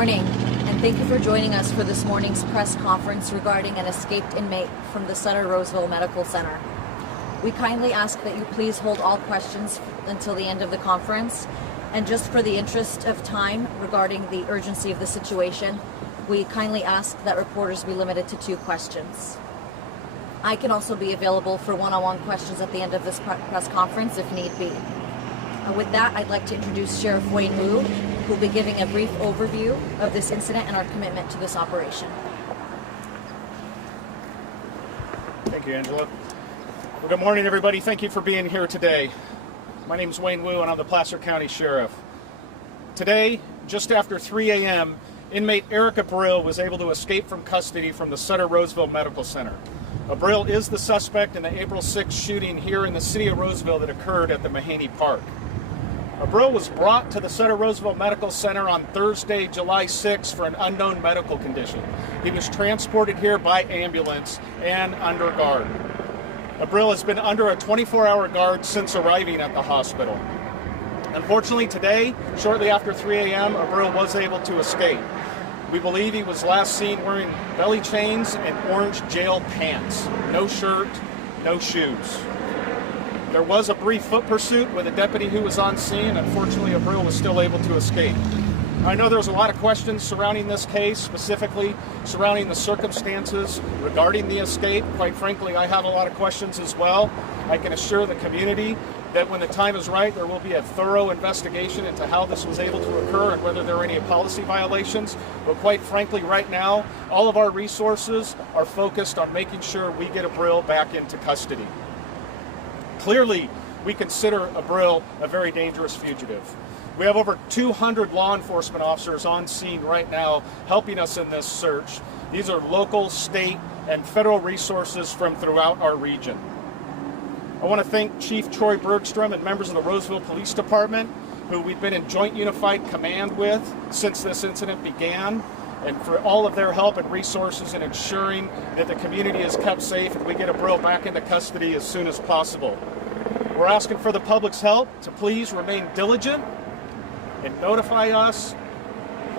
morning, and thank you for joining us for this morning's press conference regarding an escaped inmate from the Sutter-Roseville Medical Center. We kindly ask that you please hold all questions until the end of the conference, and just for the interest of time regarding the urgency of the situation, we kindly ask that reporters be limited to 2 questions. I can also be available for one-on-one questions at the end of this press conference if need be. With that, I'd like to introduce Sheriff Wayne Wu, who will be giving a brief overview of this incident and our commitment to this operation. Thank you, Angela. Well, good morning, everybody. Thank you for being here today. My name is Wayne Wu, and I'm the Placer County Sheriff. Today, just after 3 a.m., inmate Eric Abril was able to escape from custody from the Sutter-Roseville Medical Center. Abril is the suspect in the April 6th shooting here in the city of Roseville that occurred at the Mahaney Park. Abril was brought to the Sutter-Roseville Medical Center on Thursday, July 6th for an unknown medical condition. He was transported here by ambulance and under guard. Abril has been under a 24-hour guard since arriving at the hospital. Unfortunately, today, shortly after 3 a.m., Abril was able to escape. We believe he was last seen wearing belly chains and orange jail pants. No shirt, no shoes. There was a brief foot pursuit with a deputy who was on scene. Unfortunately, Abril was still able to escape. I know there's a lot of questions surrounding this case, specifically surrounding the circumstances regarding the escape. Quite frankly, I have a lot of questions as well. I can assure the community that when the time is right, there will be a thorough investigation into how this was able to occur and whether there are any policy violations. But quite frankly, right now, all of our resources are focused on making sure we get Abril back into custody. Clearly, we consider Abril a very dangerous fugitive. We have over 200 law enforcement officers on scene right now helping us in this search. These are local, state, and federal resources from throughout our region. I want to thank Chief Troy Bergstrom and members of the Roseville Police Department, who we've been in Joint Unified Command with since this incident began, and for all of their help and resources in ensuring that the community is kept safe and we get Abril back into custody as soon as possible. We're asking for the public's help to please remain diligent and notify us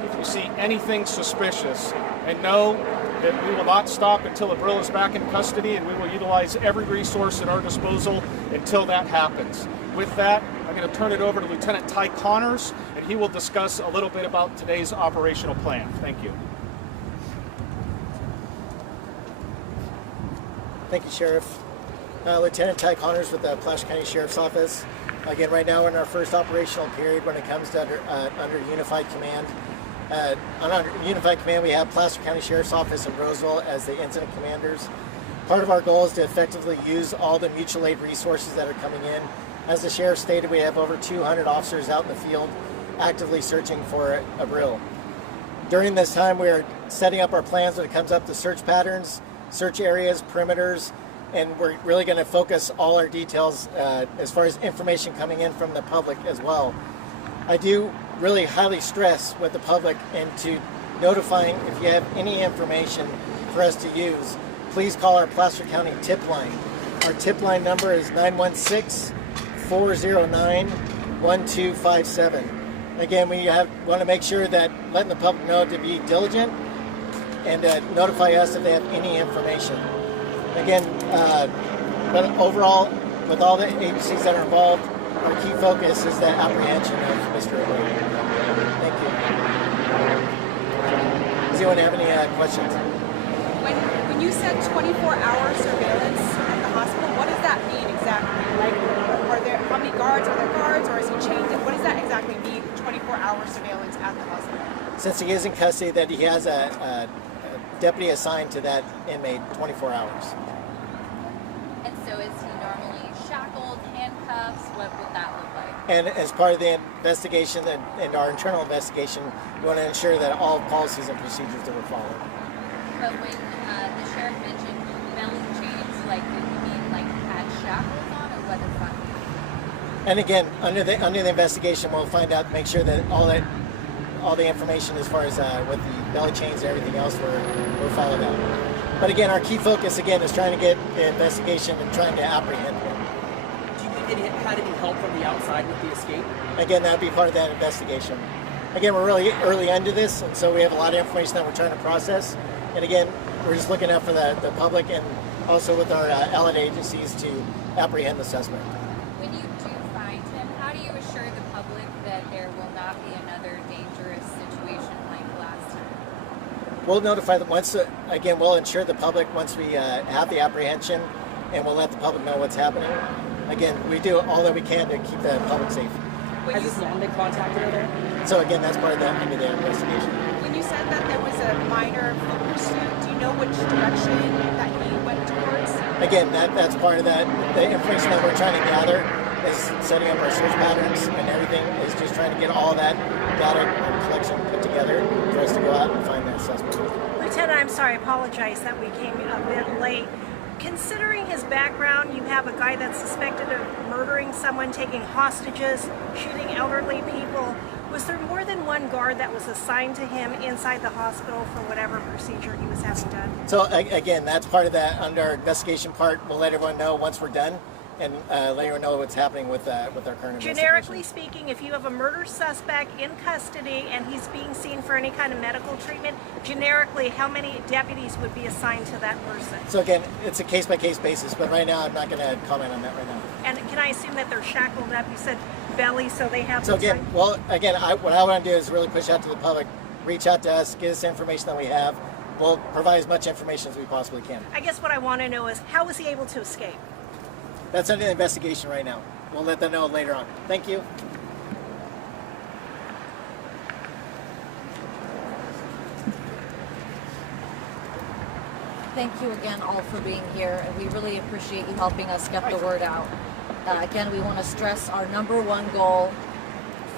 if you see anything suspicious, and know that we will not stop until Abril is back in custody, and we will utilize every resource at our disposal until that happens. With that, I'm going to turn it over to Lieutenant Ty Connors, and he will discuss a little bit about today's operational plan. Thank you. Thank you, Sheriff. Lieutenant Ty Connors with the Placer County Sheriff's Office. Again, right now we're in our first operational period when it comes to under Unified Command. Under Unified Command, we have Placer County Sheriff's Office and Roseville as the incident commanders. Part of our goal is to effectively use all the mutual aid resources that are coming in. As the Sheriff stated, we have over 200 officers out in the field actively searching for Abril. During this time, we are setting up our plans when it comes up to search patterns, search areas, perimeters, and we're really going to focus all our details as far as information coming in from the public as well. I do really highly stress with the public into notifying if you have any information for us to use. Please call our Placer County tip line. Our tip line number is 916-409-1257. Again, we want to make sure that letting the public know to be diligent and notify us if they have any information. Again, but overall, with all the agencies that are involved, our key focus is the apprehension of Mr. Abril. Thank you. Does anyone have any questions? When you said 24-hour surveillance at the hospital, what does that mean exactly? Like, how many guards? Are there guards, or is he chained? What does that exactly mean, 24-hour surveillance at the hospital? Since he is in custody, that he has a deputy assigned to that inmate 24 hours. And so is he normally shackled, handcuffs? What would that look like? And as part of the investigation and our internal investigation, we want to ensure that all policies and procedures that were followed. But when the sheriff mentioned belly chains, like, did he mean like had shackles on, or what does that mean? And again, under the investigation, we'll find out, make sure that all the information as far as with the belly chains and everything else were followed out. But again, our key focus again is trying to get the investigation and trying to apprehend him. Do you think that he had any help from the outside with the escape? Again, that would be part of that investigation. again, we're really early into this, and so we have a lot of information that we're trying to process. And again, we're just looking out for the public and also with our allied agencies to apprehend the suspect. When you do find him, how do you assure the public that there will not be another dangerous situation like last time? We'll notify them once, again, we'll ensure the public once we have the apprehension, and we'll let the public know what's happening. Again, we do all that we can to keep the public safe. When Has you, this long been contacted over there? So again, that's part of the end of the investigation. when you said that there was a minor foot pursuit, do you know which direction that he went towards? Again, that's part of the information that we're trying to gather is setting up our search patterns and everything is just trying to get all that data collection put together for us to go out and find that suspect. Lieutenant, I'm sorry, I apologize that we came a bit late. Considering his background, you have a guy that's suspected of murdering someone, taking hostages, shooting elderly people. Was there more than one guard that was assigned to him inside the hospital for whatever procedure he was having done? So again, that's part of that under our investigation part. We'll let everyone know once we're done and let everyone know what's happening with our current investigation. Generically speaking, if you have a murder suspect in custody and he's being seen for any kind of medical treatment, generically, how many deputies would be assigned to that person? So again, it's a case-by-case basis, but right now I'm not going to comment on that right now. And can I assume that they're shackled up? You said belly, so they have So some again, kind- well, again, what I want to do is really push out to the public, reach out to us, get us the information that we have. We'll provide as much information as we possibly can. I guess what I want to know is how was he able to escape? That's under the investigation right now. We'll let them know later on. Thank you. Thank you again all for being here, and we really appreciate you helping us get the word out. Again, we want to stress our number one goal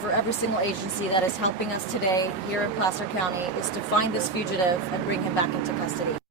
for every single agency that is helping us today here in Placer County is to find this fugitive and bring him back into custody.